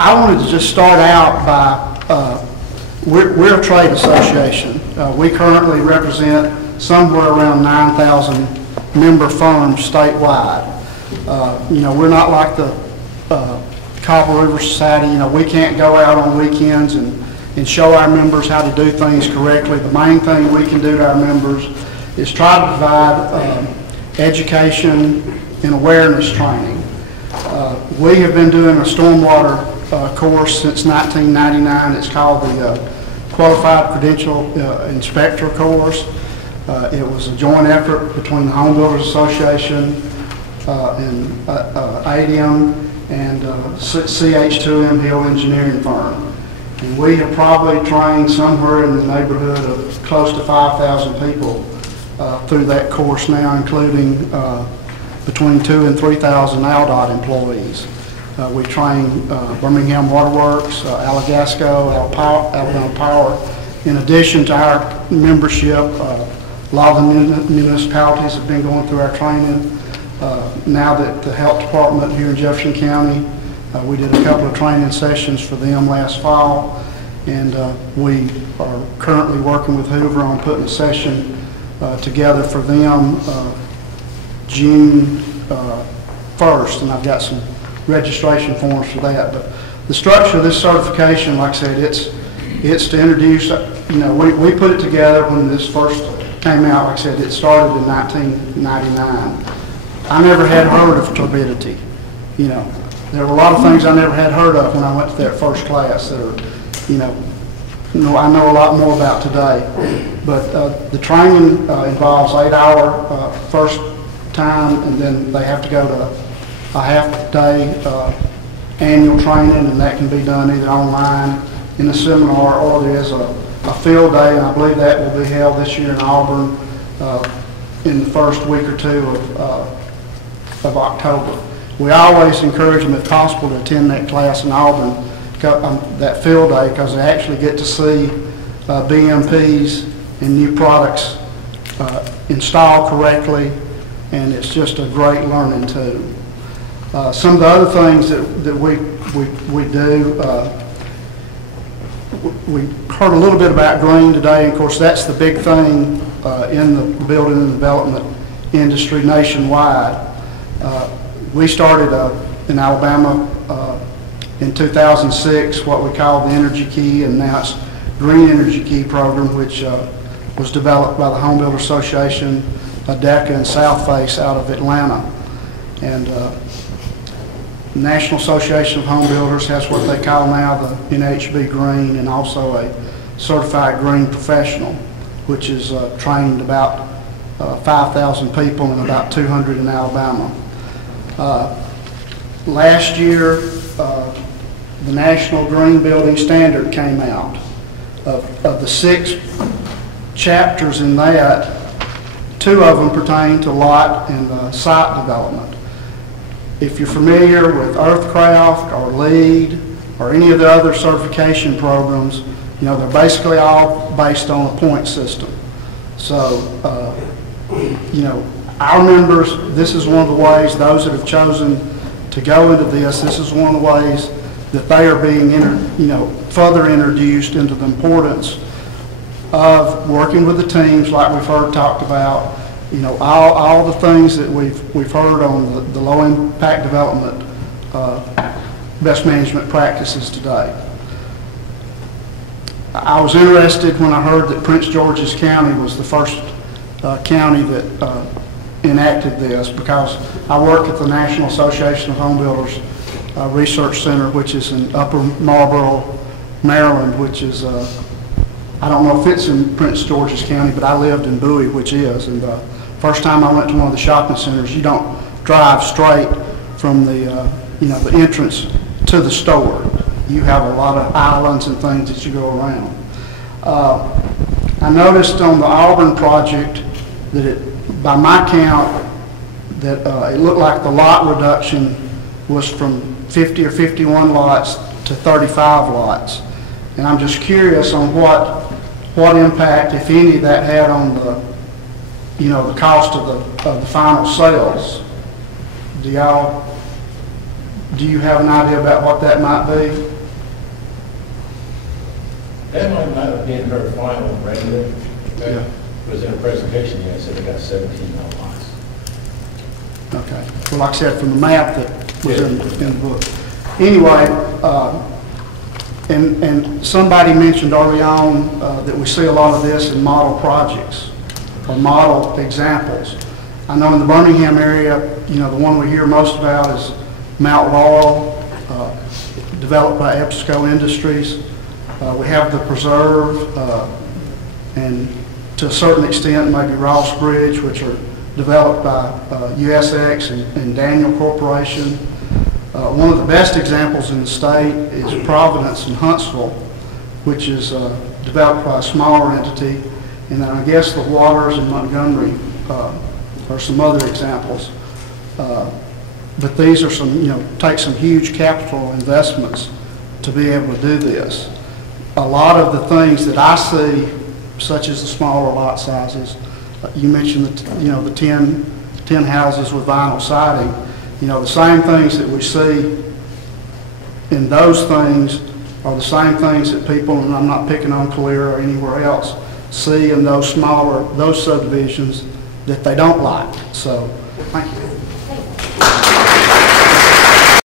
I wanted to just start out by, we're a trade association. We currently represent somewhere around 9,000 member firms statewide. We're not like the Copper River Society. We can't go out on weekends and show our members how to do things correctly. The main thing we can do to our members is try to provide education and awareness training. We have been doing a stormwater course since 1999. It's called the Qualified Credential Inspector course. It was a joint effort between the Home Builders Association and ADM and CH2M Hill Engineering Firm. And we have probably trained somewhere in the neighborhood of close to 5,000 people through that course now, including between 2,000 and 3,000 ALDOT employees. We train Birmingham Waterworks, Alagasco, Alabama Power. In addition to our membership, a lot of the municipalities have been going through our training. Now that the health department here in Jefferson County, we did a couple of training sessions for them last fall, and we are currently working with Hoover on putting a session together for them June 1st, and I've got some registration forms for that. But the structure of this certification, like I said, it's to introduce, we put it together when this first came out. Like I said, it started in 1999. I never had heard of turbidity. There were a lot of things I never had heard of when I went to that first class that are, I know a lot more about today. But the training involves 8-hour first time, and then they have to go to a half-day annual training, and that can be done either online in a seminar, or there is a field day, and I believe that will be held this year in Auburn in the first week or two of October. We always encourage them, if possible, to attend that class in Auburn, that field day, because they actually get to see BMPs and new products installed correctly, and it's just a great learning tool. Some of the other things that we do, we heard a little bit about green today, and of course that's the big thing in the building and development industry nationwide. We started in Alabama in 2006 what we call the Energy Key, and now it's Green Energy Key program, which was developed by the Home Builder Association, ADECA, and Southface out of Atlanta. And National Association of Home Builders has what they call now the NHB Green, and also a Certified Green Professional, which is trained about 5,000 people and about 200 in Alabama. Last year, the National Green Building Standard came out. Of the 6 chapters in that, 2 of them pertain to lot and site development. If you're familiar with Earthcraft or LEED or any of the other certification programs, they're basically all based on a point system. So, our members, this is one of the ways, those that have chosen to go into this is one of the ways that they are being, further introduced into the importance of working with the teams, like we've heard talked about. All the things that we've heard on the low impact development best management practices today. I was interested when I heard that Prince George's County was the first county that enacted this, because I work at the National Association of Home Builders Research Center, which is in Upper Marlboro, Maryland, which is I don't know if it's in Prince George's County, but I lived in Bowie, which is. And the first time I went to one of the shopping centers, you don't drive straight from the the entrance to the store. You have a lot of islands and things that you go around. I noticed on the Auburn project that by my count, that it looked like the lot reduction was from 50 or 51 lots to 35 lots. And I'm just curious on what impact, if any, that had on the, the cost of the final sales. Do y'all Do you have an idea about what that might be? That might not have been her final rendering. Yeah. It was in a presentation, yeah, so they got 17 lots. Okay. Well, like I said, from the map that was in the book. Anyway, and somebody mentioned early on that we see a lot of this in model projects or model examples. I know in the Birmingham area, you know, the one we hear most about is Mount Laurel, developed by EBSCO Industries. We have the Preserve, and to a certain extent, maybe Ross Bridge, which are developed by USX and Daniel Corporation. One of the best examples in the state is Providence in Huntsville, which is developed by a smaller entity. And then I guess the Waters in Montgomery are some other examples. But these are some, you know, take some huge capital investments to be able to do this. A lot of the things that I see, such as the smaller lot sizes, you mentioned the 10 houses with vinyl siding. You know, the same things that we see in those things are the same things that people, and I'm not picking on Calera or anywhere else, see in those subdivisions that they don't like. So, thank you.